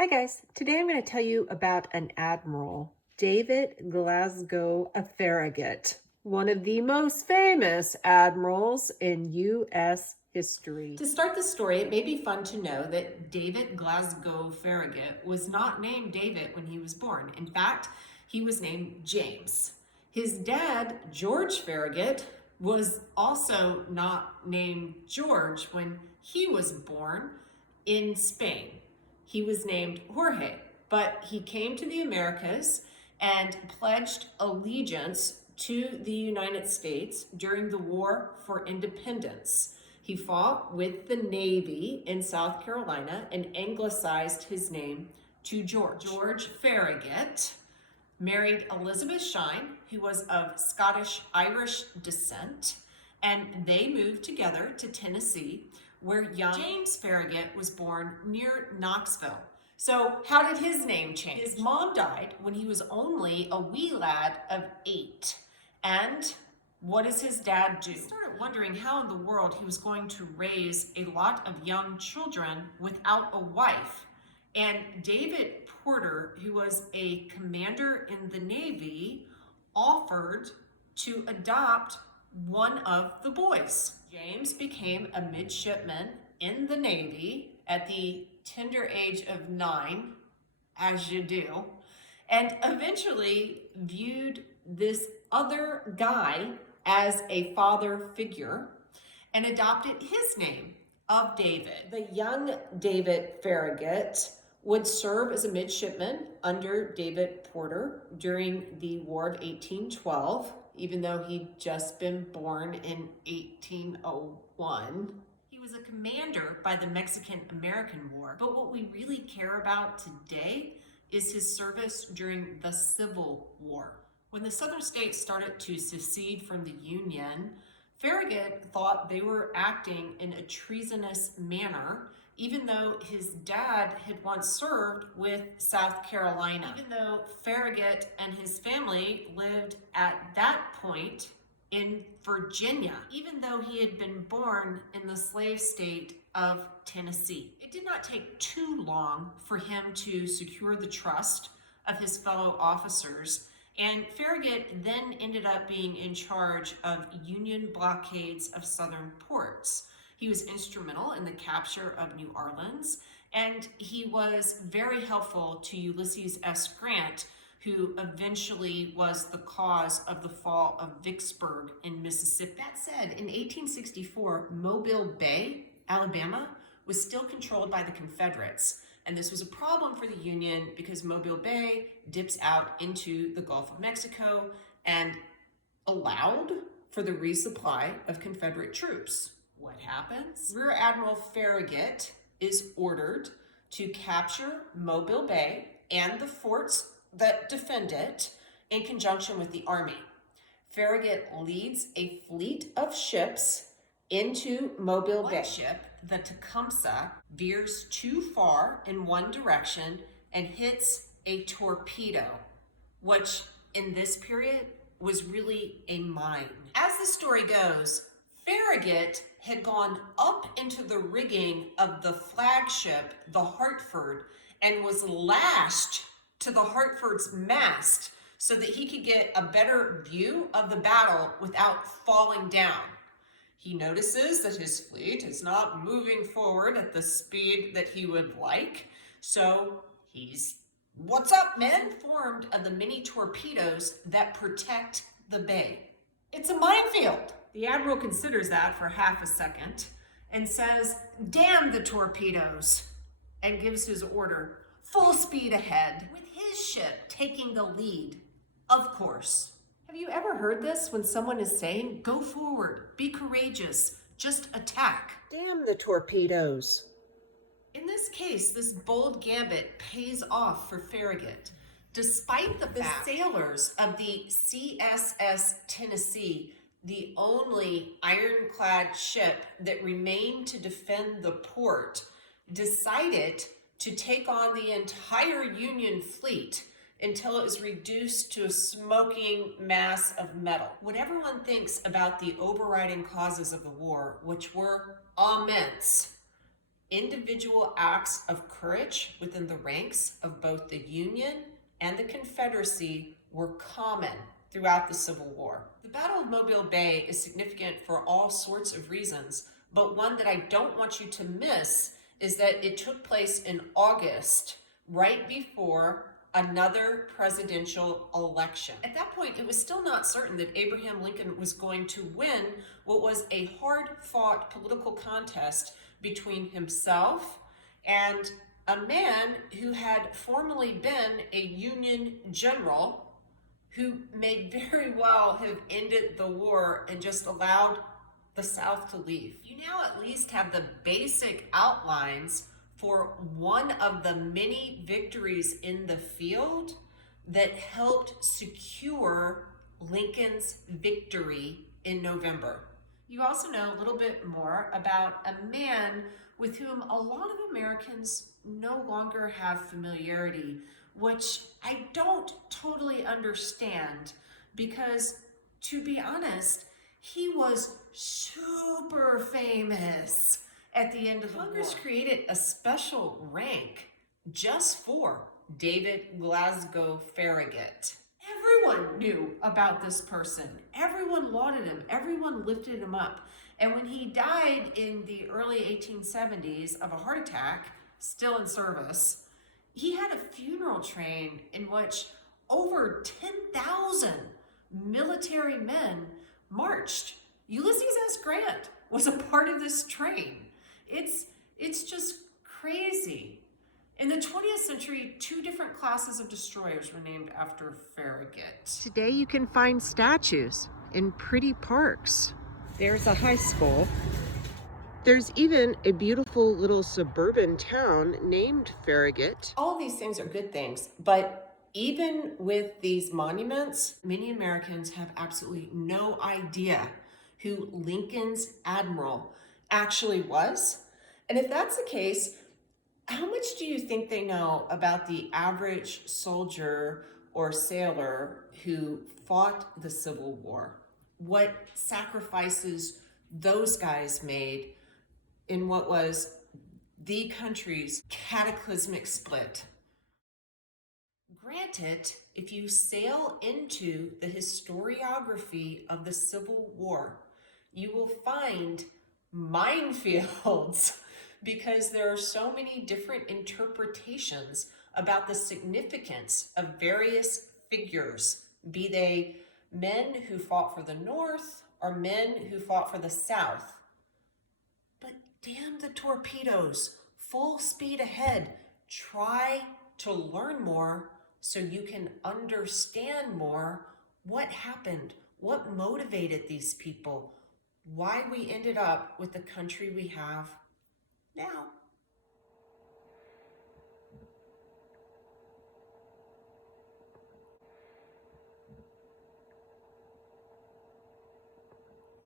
Hi guys, today I'm going to tell you about an admiral, David Glasgow Farragut, one of the most famous admirals in U.S. history. To start the story, it may be fun to know that David Glasgow Farragut was not named David when he was born. In fact, he was named James. His dad, George Farragut, was also not named George when he was born in Spain. He was named Jorge, but he came to the Americas and pledged allegiance to the United States during the War for Independence. He fought with the Navy in South Carolina and anglicized his name to George. George Farragut married Elizabeth Shine, who was of Scottish-Irish descent, and they moved together to Tennessee, where young James Farragut was born near Knoxville. So how did his name change? His mom died when he was only a wee lad of 8. And what does his dad do? He started wondering how in the world he was going to raise a lot of young children without a wife. And David Porter, who was a commander in the Navy, offered to adopt one of the boys. James became a midshipman in the Navy at the tender age of 9, as you do, and eventually viewed this other guy as a father figure and adopted his name of David. The young David Farragut would serve as a midshipman under David Porter during the War of 1812, even though he'd just been born in 1801. He was a commander by the Mexican-American War, but what we really care about today is his service during the Civil War. When the Southern states started to secede from the Union, Farragut thought they were acting in a treasonous manner, even though his dad had once served with South Carolina. Even though Farragut and his family lived at that point in Virginia, even though he had been born in the slave state of Tennessee. It did not take too long for him to secure the trust of his fellow officers, and Farragut then ended up being in charge of Union blockades of southern ports. He was instrumental in the capture of New Orleans, and he was very helpful to Ulysses S. Grant, who eventually was the cause of the fall of Vicksburg in Mississippi. That said, in 1864, Mobile Bay, Alabama, was still controlled by the Confederates. And this was a problem for the Union because Mobile Bay dips out into the Gulf of Mexico and allowed for the resupply of Confederate troops. What happens? Rear Admiral Farragut is ordered to capture Mobile Bay and the forts that defend it in conjunction with the Army. Farragut leads a fleet of ships into Mobile Bay. One ship, the Tecumseh, veers too far in one direction and hits a torpedo, which in this period was really a mine. As the story goes, Farragut had gone up into the rigging of the flagship, the Hartford, and was lashed to the Hartford's mast so that he could get a better view of the battle without falling down. He notices that his fleet is not moving forward at the speed that he would like, so what's up, men? Informed of the many torpedoes that protect the bay. It's a minefield. The Admiral considers that for half a second and says, damn the torpedoes, and gives his order, full speed ahead, with his ship taking the lead, of course. Have you ever heard this when someone is saying, go forward, be courageous, just attack? Damn the torpedoes. In this case, this bold gambit pays off for Farragut. Despite the sailors of the CSS Tennessee, the only ironclad ship that remained to defend the port, decided to take on the entire Union fleet until it was reduced to a smoking mass of metal. Whatever one thinks about the overriding causes of the war, which were immense, Individual acts of courage within the ranks of both the Union and the Confederacy were common throughout the Civil War. The Battle of Mobile Bay is significant for all sorts of reasons, but one that I don't want you to miss is that it took place in August, right before another presidential election. At that point, it was still not certain that Abraham Lincoln was going to win what was a hard-fought political contest between himself and a man who had formerly been a Union general who may very well have ended the war and just allowed the South to leave. You now at least have the basic outlines for one of the many victories in the field that helped secure Lincoln's victory in November. You also know a little bit more about a man with whom a lot of Americans no longer have familiarity, which I don't totally understand because, to be honest, he was super famous at the end of the war. Congress created a special rank just for David Glasgow Farragut. Everyone knew about this person. Everyone lauded him. Everyone lifted him up. And when he died in the early 1870s of a heart attack, still in service, he had a funeral train in which over 10,000 military men marched. Ulysses S. Grant was a part of this train. It's just crazy. In the 20th century, 2 different classes of destroyers were named after Farragut. Today you can find statues in pretty parks. There's a high school. There's even a beautiful little suburban town named Farragut. All these things are good things, but even with these monuments, many Americans have absolutely no idea who Lincoln's Admiral actually was. And if that's the case, how much do you think they know about the average soldier or sailor who fought the Civil War? What sacrifices those guys made in what was the country's cataclysmic split? Granted, if you sail into the historiography of the Civil War, you will find minefields because there are so many different interpretations about the significance of various figures, be they men who fought for the North or men who fought for the South. But damn the torpedoes, full speed ahead. Try to learn more so you can understand more what happened, what motivated these people, why we ended up with the country we have now.